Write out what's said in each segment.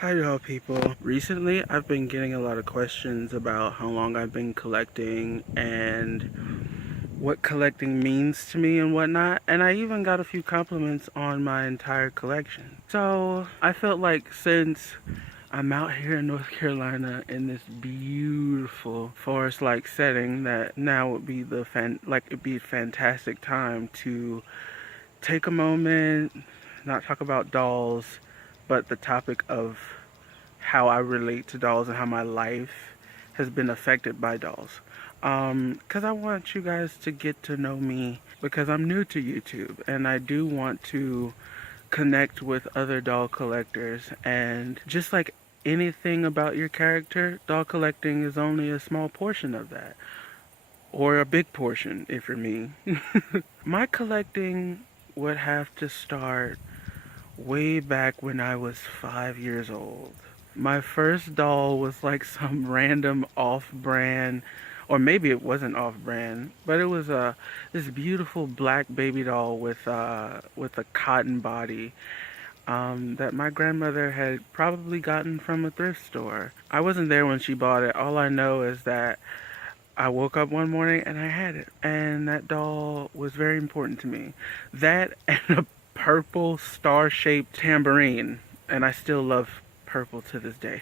Hi y'all people. Recently I've been getting a lot of questions about how long I've been collecting and what collecting means to me and whatnot, and I even got a few compliments on my entire collection. So I felt like since I'm out here in North Carolina in this beautiful forest-like setting that now would be it'd be a fantastic time to take a moment, not talk about dolls, but the topic of how I relate to dolls and how my life has been affected by dolls. Because I want you guys to get to know me because I'm new to YouTube and I do want to connect with other doll collectors. And just like anything about your character, doll collecting is only a small portion of that, or a big portion if you're me. My collecting would have to start way back when I was 5 years old. My first doll was like some random off-brand, or maybe it wasn't off-brand, but it was this beautiful black baby doll with a cotton body that my grandmother had probably gotten from a thrift store. I wasn't there when she bought it. All I know is that I woke up one morning and I had it, and that doll was very important to me. That and a purple star-shaped tambourine, and I still love purple to this day.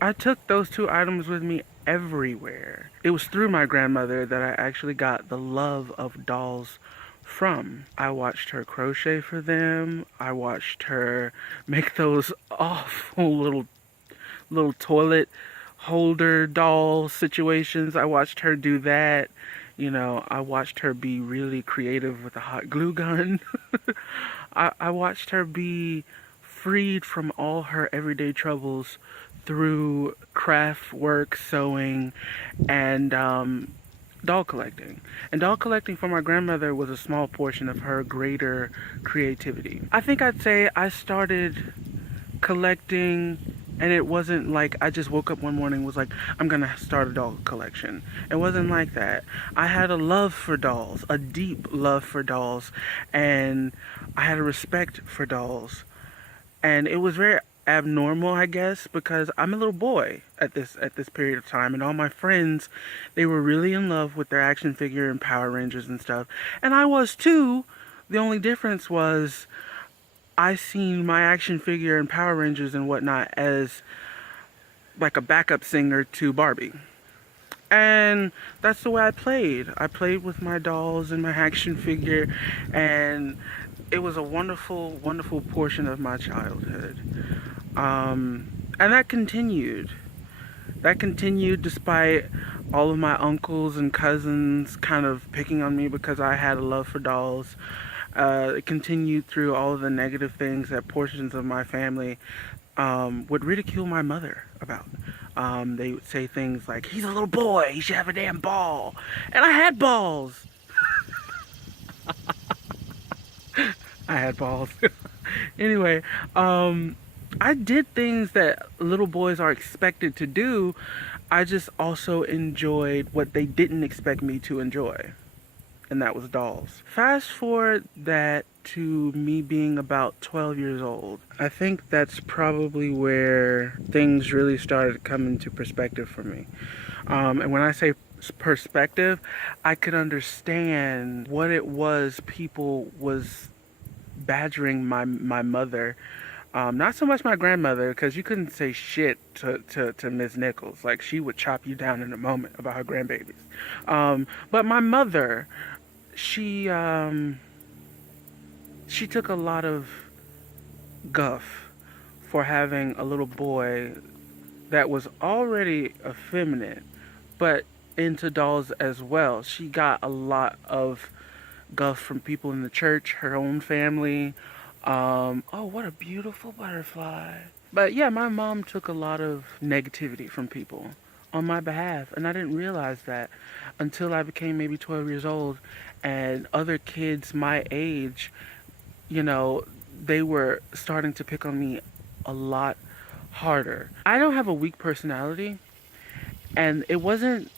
I took those two items with me everywhere. It was through my grandmother that I actually got the love of dolls from. I watched her crochet for them. I watched her make those awful little toilet holder doll situations. I watched her do that. You know, I watched her be really creative with a hot glue gun. I watched her be freed from all her everyday troubles through craft work, sewing, and doll collecting. And doll collecting for my grandmother was a small portion of her greater creativity. I think I'd say I started collecting, and it wasn't like I just woke up one morning and was like, I'm gonna start a doll collection. It wasn't like that. I had a love for dolls, a deep love for dolls, and I had a respect for dolls. And it was very abnormal, I guess, because I'm a little boy at this period of time, and all my friends, they were really in love with their action figure and Power Rangers and stuff, and I was too. The only difference was I seen my action figure and Power Rangers and whatnot as like a backup singer to Barbie. And that's the way I played. I played with my dolls and my action figure, and it was a wonderful, wonderful portion of my childhood. And that continued. That continued despite all of my uncles and cousins kind of picking on me because I had a love for dolls. It continued through all of the negative things that portions of my family would ridicule my mother about. They would say things like, he's a little boy, he should have a damn ball. And I had balls. I had balls. Anyway, I did things that little boys are expected to do. I just also enjoyed what they didn't expect me to enjoy, and that was dolls. Fast forward that to me being about 12 years old. I think that's probably where things really started coming to perspective for me. And when I say perspective, I could understand what it was people was badgering my mother. Not so much my grandmother, because you couldn't say shit to Miss Nichols. Like, she would chop you down in a moment about her grandbabies. But my mother, she she took a lot of guff for having a little boy that was already effeminate, but into dolls as well. She got a lot of guff from people in the church, her own family. Oh, what a beautiful butterfly. But yeah, my mom took a lot of negativity from people on my behalf, and I didn't realize that until I became maybe 12 years old, and other kids my age, you know, they were starting to pick on me a lot harder. I don't have a weak personality, and it wasn't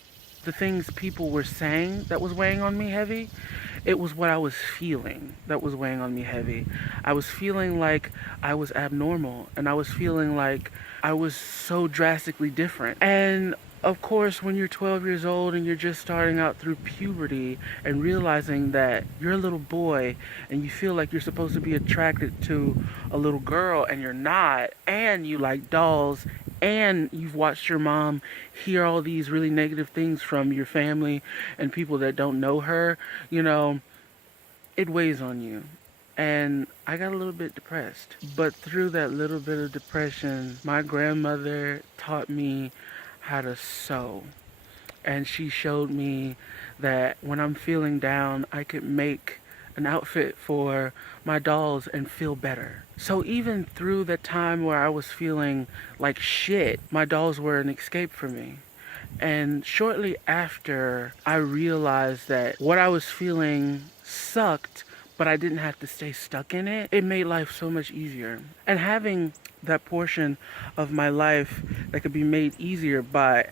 the things people were saying that was weighing on me heavy. It was what I was feeling that was weighing on me heavy. I was feeling like I was abnormal, and I was feeling like I was so drastically different. And of course, when you're 12 years old and you're just starting out through puberty and realizing that you're a little boy and you feel like you're supposed to be attracted to a little girl and you're not, and you like dolls, and you've watched your mom hear all these really negative things from your family and people that don't know her, you know, it weighs on you. And I got a little bit depressed. But through that little bit of depression, my grandmother taught me how to sew. And she showed me that when I'm feeling down, I could make an outfit for my dolls and feel better. So even through the time where I was feeling like shit, my dolls were an escape for me. And shortly after, I realized that what I was feeling sucked, but I didn't have to stay stuck in it. It made life so much easier. And having that portion of my life that could be made easier by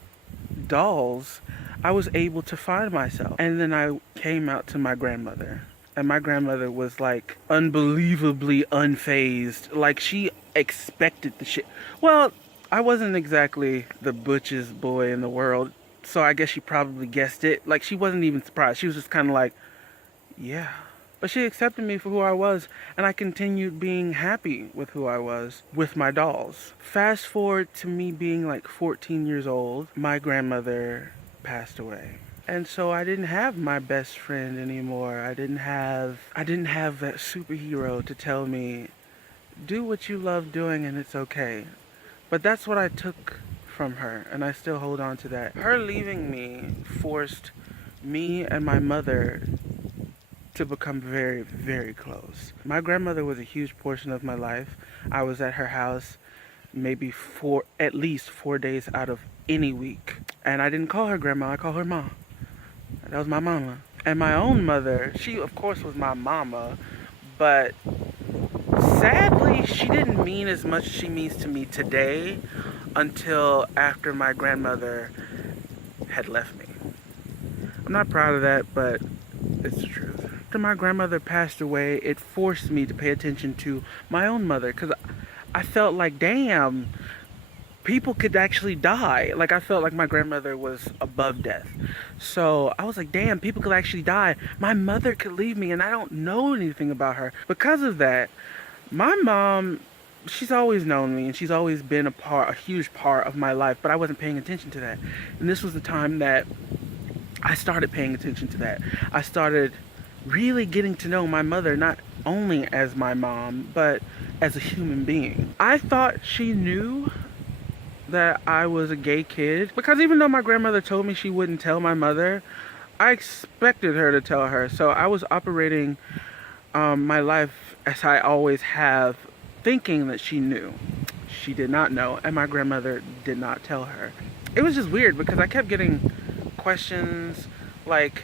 dolls, I was able to find myself. And then I came out to my grandmother. And my grandmother was like unbelievably unfazed. Like she expected the shit. Well, I wasn't exactly the butchest boy in the world, so I guess she probably guessed it. Like she wasn't even surprised. She was just kind of like, yeah. But she accepted me for who I was, and I continued being happy with who I was with my dolls. Fast forward to me being like 14 years old, my grandmother passed away. And so I didn't have my best friend anymore. I didn't have that superhero to tell me, do what you love doing and it's okay. But that's what I took from her, and I still hold on to that. Her leaving me forced me and my mother to become very, very close. My grandmother was a huge portion of my life. I was at her house maybe at least 4 days out of any week. And I didn't call her grandma, I call her mom. That was my mama. And my own mother, she of course was my mama, but sadly, she didn't mean as much as she means to me today until after my grandmother had left me. I'm not proud of that, but it's the truth. After my grandmother passed away, it forced me to pay attention to my own mother because I felt like, damn, people could actually die. Like I felt like my grandmother was above death. So I was like, damn, people could actually die. My mother could leave me and I don't know anything about her. Because of that, my mom, she's always known me and she's always been a huge part of my life, but I wasn't paying attention to that. And this was the time that I started paying attention to that. I started really getting to know my mother, not only as my mom, but as a human being. I thought she knew that I was a gay kid because even though my grandmother told me she wouldn't tell my mother, I expected her to tell her. So I was operating my life as I always have, thinking that she knew. She did not know, and my grandmother did not tell her. It was just weird because I kept getting questions like,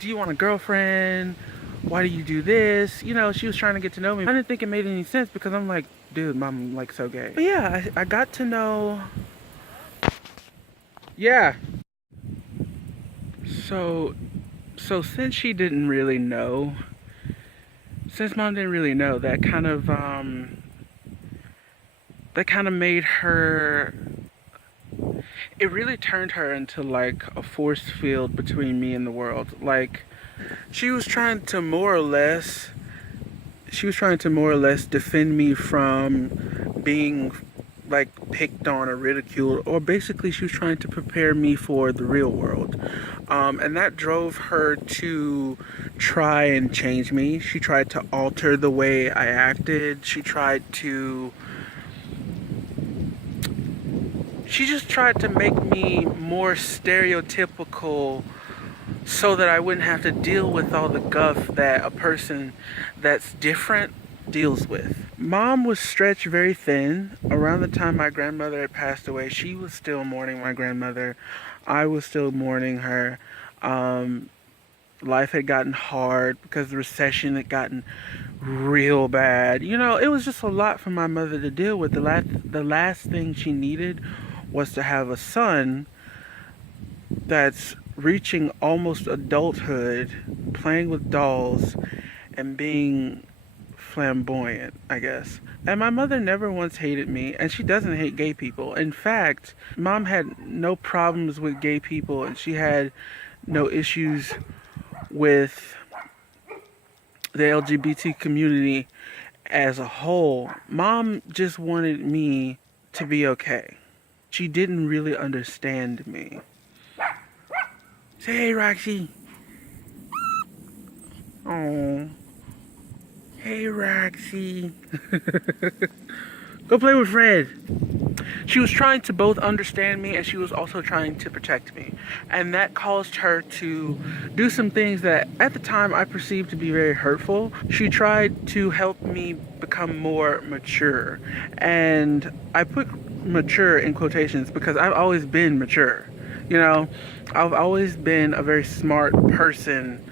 do you want a girlfriend? Why do you do this? You know, she was trying to get to know me. I didn't think it made any sense because I'm like, dude, mom, like so gay. But yeah, I got to know. Yeah. So since she didn't really know, since mom didn't really know, that kind of made her, it really turned her into like a force field between me and the world. Like she was trying to more or less defend me from being like picked on or ridiculed, or basically she was trying to prepare me for the real world. And that drove her to try and change me. She tried to alter the way I acted. She just tried to make me more stereotypical so that I wouldn't have to deal with all the guff that a person that's different deals with. Mom was stretched very thin. Around the time my grandmother had passed away, she was still mourning my grandmother. I was still mourning her. Life had gotten hard because the recession had gotten real bad. You know, it was just a lot for my mother to deal with. The last thing she needed was to have a son that's reaching almost adulthood, playing with dolls, and being flamboyant, I guess. And my mother never once hated me, and she doesn't hate gay people. In fact, mom had no problems with gay people, and she had no issues with the LGBT community as a whole. Mom just wanted me to be okay. She didn't really understand me. Say hey, Roxy. Oh, hey, Roxy. Go play with Fred. She was trying to both understand me and she was also trying to protect me. And that caused her to do some things that at the time I perceived to be very hurtful. She tried to help me become more mature. And I put mature in quotations because I've always been mature. You know, I've always been a very smart person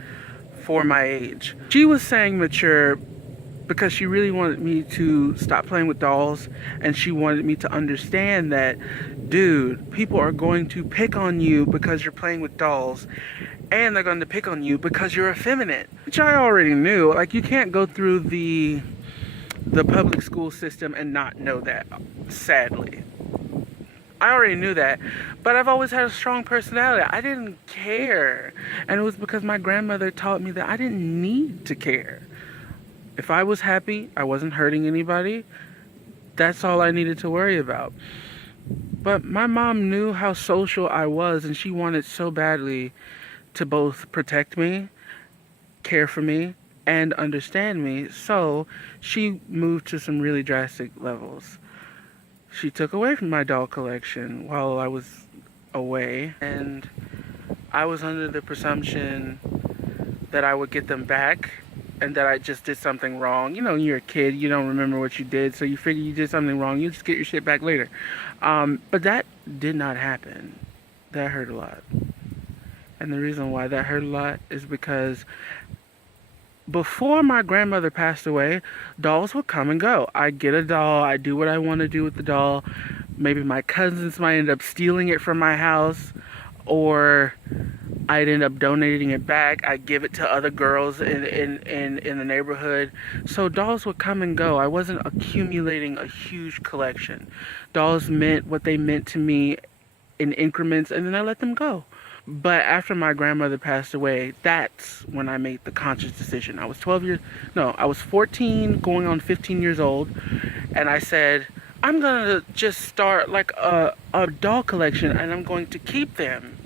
for my age. She was saying mature because she really wanted me to stop playing with dolls, and she wanted me to understand that, dude, people are going to pick on you because you're playing with dolls, and they're going to pick on you because you're effeminate, which I already knew. Like, you can't go through the public school system and not know that, sadly. I already knew that, but I've always had a strong personality. I didn't care, and it was because my grandmother taught me that I didn't need to care. If I was happy, I wasn't hurting anybody, that's all I needed to worry about. But my mom knew how social I was, and she wanted so badly to both protect me, care for me, and understand me. So she moved to some really drastic levels. She took away from my doll collection while I was away, and I was under the presumption that I would get them back and that I just did something wrong. You know, you're a kid, you don't remember what you did, so you figure you did something wrong, you just get your shit back later. But that did not happen. That hurt a lot. And the reason why that hurt a lot is because before my grandmother passed away, dolls would come and go. I get a doll, I do what I want to do with the doll. Maybe my cousins might end up stealing it from my house, or I'd end up donating it back. I'd give it to other girls in the neighborhood. So dolls would come and go. I wasn't accumulating a huge collection. Dolls meant what they meant to me in increments, and then I let them go. But after my grandmother passed away, that's when I made the conscious decision. I was 14 going on 15 years old, and I said, I'm gonna just start like a doll collection, and I'm going to keep them.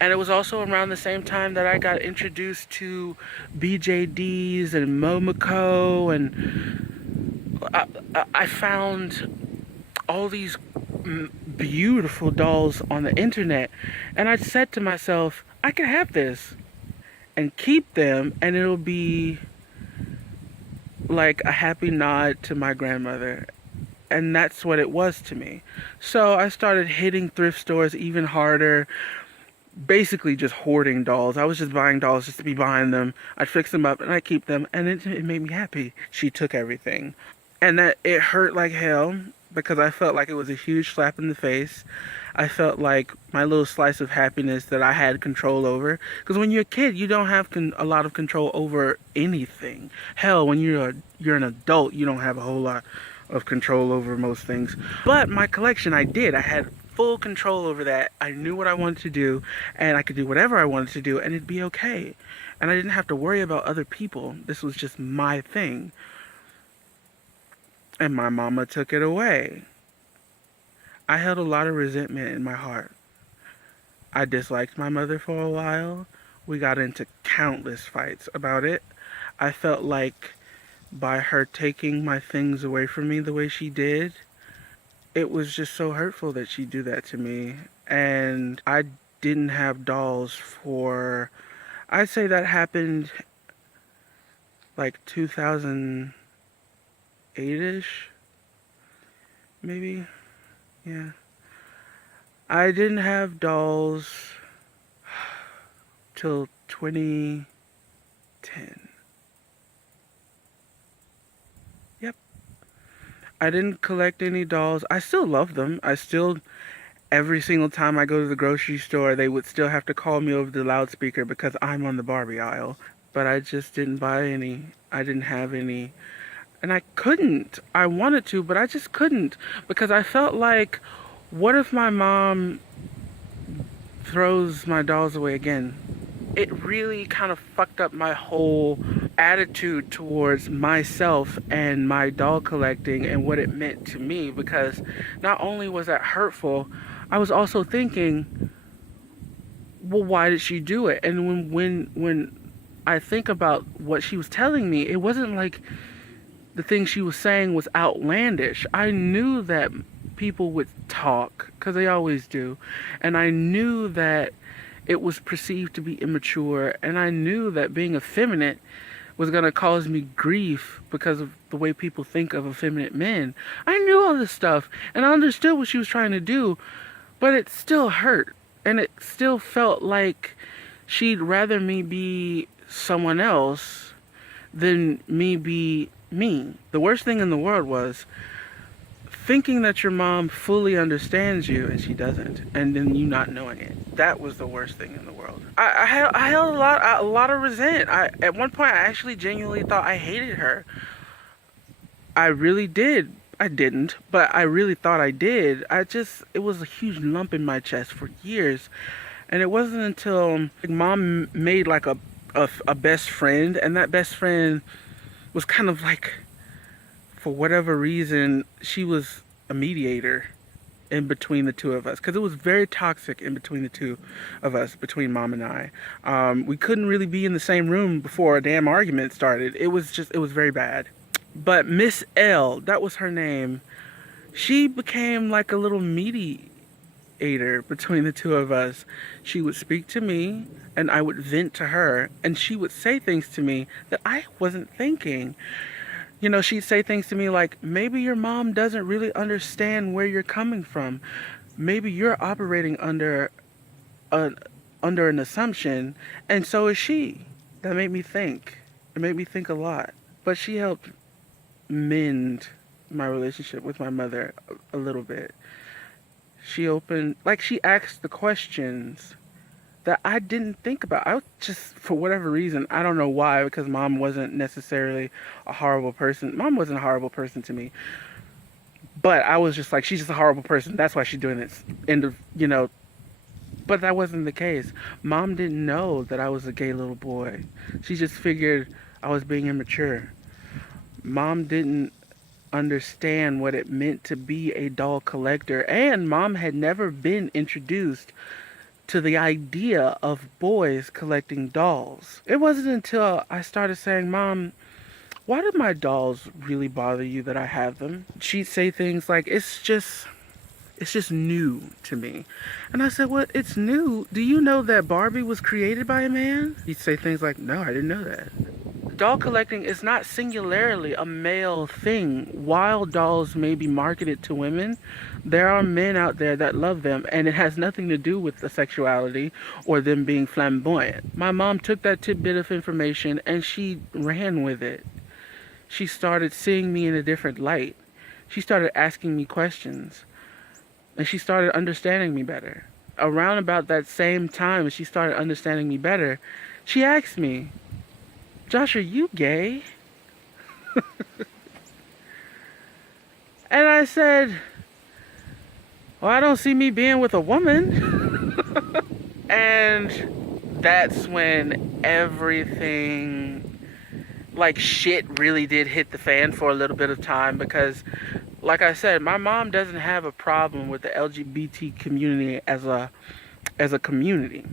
And it was also around the same time that I got introduced to BJDs and Momoko, and I found all these beautiful dolls on the internet, and I said to myself, I can have this and keep them, and it'll be like a happy nod to my grandmother. And that's what it was to me. So I started hitting thrift stores even harder, basically just hoarding dolls. I was just buying dolls just to be buying them. I'd fix them up and I'd keep them, and it made me happy. She took everything, and that it hurt like hell because I felt like it was a huge slap in the face. I felt like my little slice of happiness that I had control over. Because when you're a kid, you don't have a lot of control over anything. Hell, when you're an adult, you don't have a whole lot of control over most things. But my collection, I did. I had full control over that. I knew what I wanted to do, and I could do whatever I wanted to do, and it'd be okay. And I didn't have to worry about other people. This was just my thing. And my mama took it away. I held a lot of resentment in my heart. I disliked my mother for a while. We got into countless fights about it. I felt like by her taking my things away from me the way she did, it was just so hurtful that she'd do that to me. And I didn't have dolls for, I'd say that happened like 2008-ish, maybe. Yeah. I didn't have dolls till 2010. Yep. I didn't collect any dolls. I still love them. I still Every single time I go to the grocery store, they would still have to call me over the loudspeaker because I'm on the Barbie aisle. But I just didn't buy any. I didn't have any. And I couldn't. I wanted to, but I just couldn't because I felt like, what if my mom throws my dolls away again? It really kind of fucked up my whole attitude towards myself and my doll collecting and what it meant to me, because not only was that hurtful, I was also thinking, well, why did she do it? And when I think about what she was telling me, it wasn't like the thing she was saying was outlandish. I knew that people would talk, because they always do, and I knew that it was perceived to be immature, and I knew that being effeminate was going to cause me grief because of the way people think of effeminate men. I knew all this stuff, and I understood what she was trying to do, but it still hurt, and it still felt like she'd rather me be someone else than me be me. The worst thing in the world was thinking that your mom fully understands you and she doesn't, and then you not knowing it. That was the worst thing in the world. I held a lot of resent. At one point I actually genuinely thought I hated her. I really did. I didn't, but I really thought I did. It was a huge lump in my chest for years, and it wasn't until mom made like a best friend, and that best friend was kind of like, for whatever reason, she was a mediator in between the two of us, because it was very toxic in between the two of us, between mom and I. We couldn't really be in the same room before a damn argument started. It was very bad. But Miss L, that was her name, she became like a little mediator between the two of us. She would speak to me, and I would vent to her, and she would say things to me that I wasn't thinking. You know, she'd say things to me like, maybe your mom doesn't really understand where you're coming from. Maybe you're operating under an assumption, and so is she. That made me think. It made me think a lot. But she helped mend my relationship with my mother a little bit. She asked the questions that I didn't think about. I was just, for whatever reason, I don't know why, because mom wasn't necessarily a horrible person. Mom wasn't a horrible person to me. But I was just like, she's just a horrible person. That's why she's doing this. But that wasn't the case. Mom didn't know that I was a gay little boy. She just figured I was being immature. Mom didn't understand what it meant to be a doll collector. And mom had never been introduced to the idea of boys collecting dolls. It wasn't until I started saying, Mom, why do my dolls really bother you that I have them? She'd say things like, it's just new to me. And I said, well, it's new. Do you know that Barbie was created by a man? He'd say things like, no, I didn't know that. Doll collecting is not singularly a male thing. While dolls may be marketed to women, there are men out there that love them, and it has nothing to do with the sexuality or them being flamboyant. My mom took that tidbit of information and she ran with it. She started seeing me in a different light. She started asking me questions, and she started understanding me better. Around about that same time as she started understanding me better, she asked me, Josh, are you gay? And I said, well, I don't see me being with a woman. And that's when everything, like, shit really did hit the fan for a little bit of time, because, like I said, my mom doesn't have a problem with the LGBT community as a community.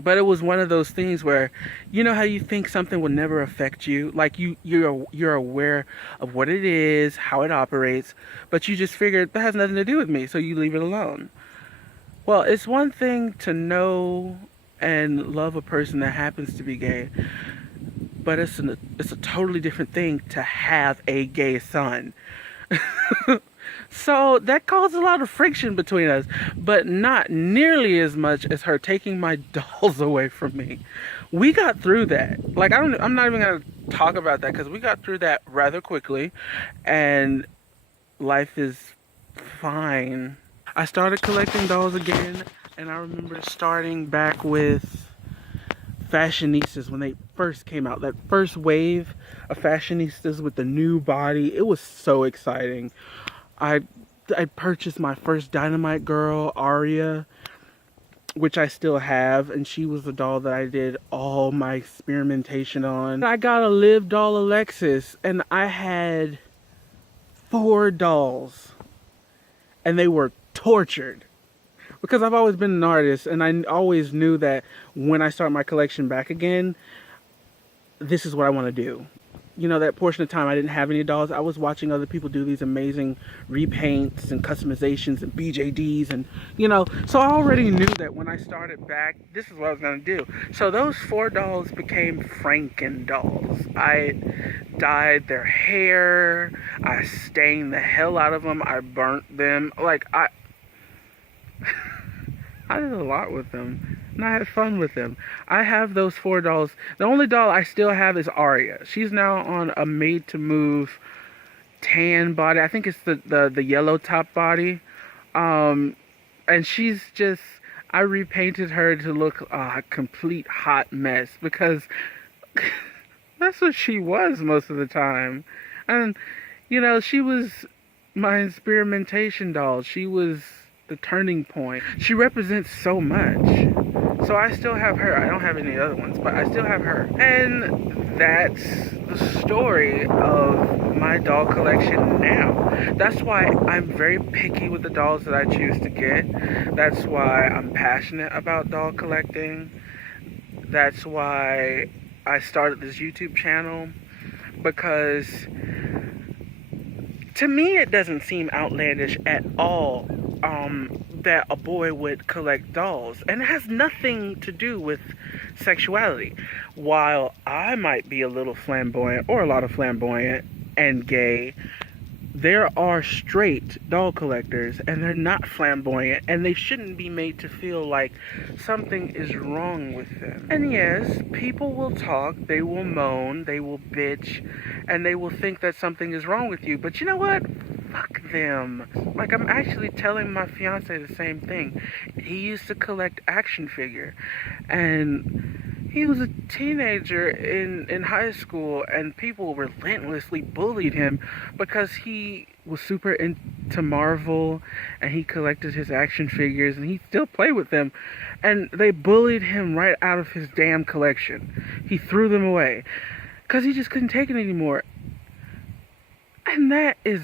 But it was one of those things where, you know how you think something will never affect you? Like you're aware of what it is, how it operates, but you just figured that has nothing to do with me, so you leave it alone. Well, it's one thing to know and love a person that happens to be gay, but it's a totally different thing to have a gay son. So that caused a lot of friction between us, but not nearly as much as her taking my dolls away from me. We got through that. Like, I'm not even going to talk about that, because we got through that rather quickly, and life is fine. I started collecting dolls again, and I remember starting back with fashionistas when they first came out. That first wave of fashionistas with the new body, it was so exciting. I I purchased my first Dynamite Girl, Aria, which I still have, and she was the doll that I did all my experimentation on. I got a Live doll Alexis, and I had 4 dolls, and they were tortured. Because I've always been an artist, and I always knew that when I start my collection back again, this is what I want to do. You know, that portion of time I didn't have any dolls. I was watching other people do these amazing repaints and customizations and BJDs, and you know, so I already knew that when I started back, this is what I was going to do. So those 4 dolls became Franken dolls. I dyed their hair, I stained the hell out of them, I burnt them. Like, I did a lot with them, and I had fun with them. I have those 4 dolls. The only doll I still have is Aria. She's now on a made-to-move tan body. I think it's the yellow top body. And she's just... I repainted her to look a complete hot mess, because that's what she was most of the time. And, you know, she was my experimentation doll. She was the turning point. She represents so much. So I still have her. I don't have any other ones, but I still have her. And that's the story of my doll collection now. That's why I'm very picky with the dolls that I choose to get. That's why I'm passionate about doll collecting. That's why I started this YouTube channel, because to me it doesn't seem outlandish at all that a boy would collect dolls, and it has nothing to do with sexuality. While I might be a little flamboyant, or a lot of flamboyant and gay, there are straight doll collectors, and they're not flamboyant, and they shouldn't be made to feel like something is wrong with them. And yes, people will talk, they will moan, they will bitch, and they will think that something is wrong with you, but you know what? Fuck them. Like, I'm actually telling my fiance the same thing. He used to collect action figure, and he was a teenager in high school, and people relentlessly bullied him because he was super into Marvel, and he collected his action figures, and he still played with them, and they bullied him right out of his damn collection. He threw them away because he just couldn't take it anymore. And that is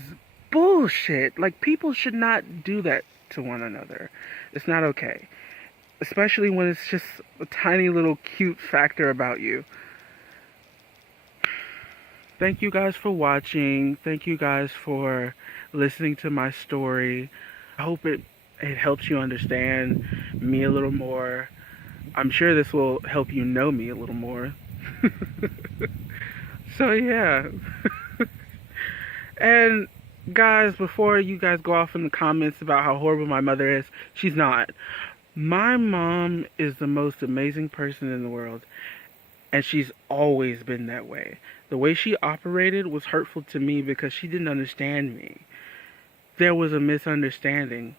bullshit. Like, people should not do that to one another. It's not okay. Especially when it's just a tiny little cute factor about you. Thank you guys for watching. Thank you guys for listening to my story. I hope it helps you understand me a little more. I'm sure this will help you know me a little more. So yeah. And guys, before you guys go off in the comments about how horrible my mother is, she's not. My mom is the most amazing person in the world, and she's always been that way. The way she operated was hurtful to me because she didn't understand me. There was a misunderstanding.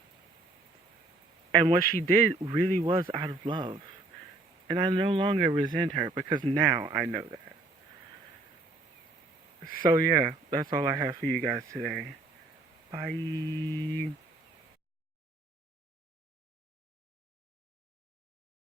And what she did really was out of love. And I no longer resent her because now I know that. So yeah, that's all I have for you guys today. Bye.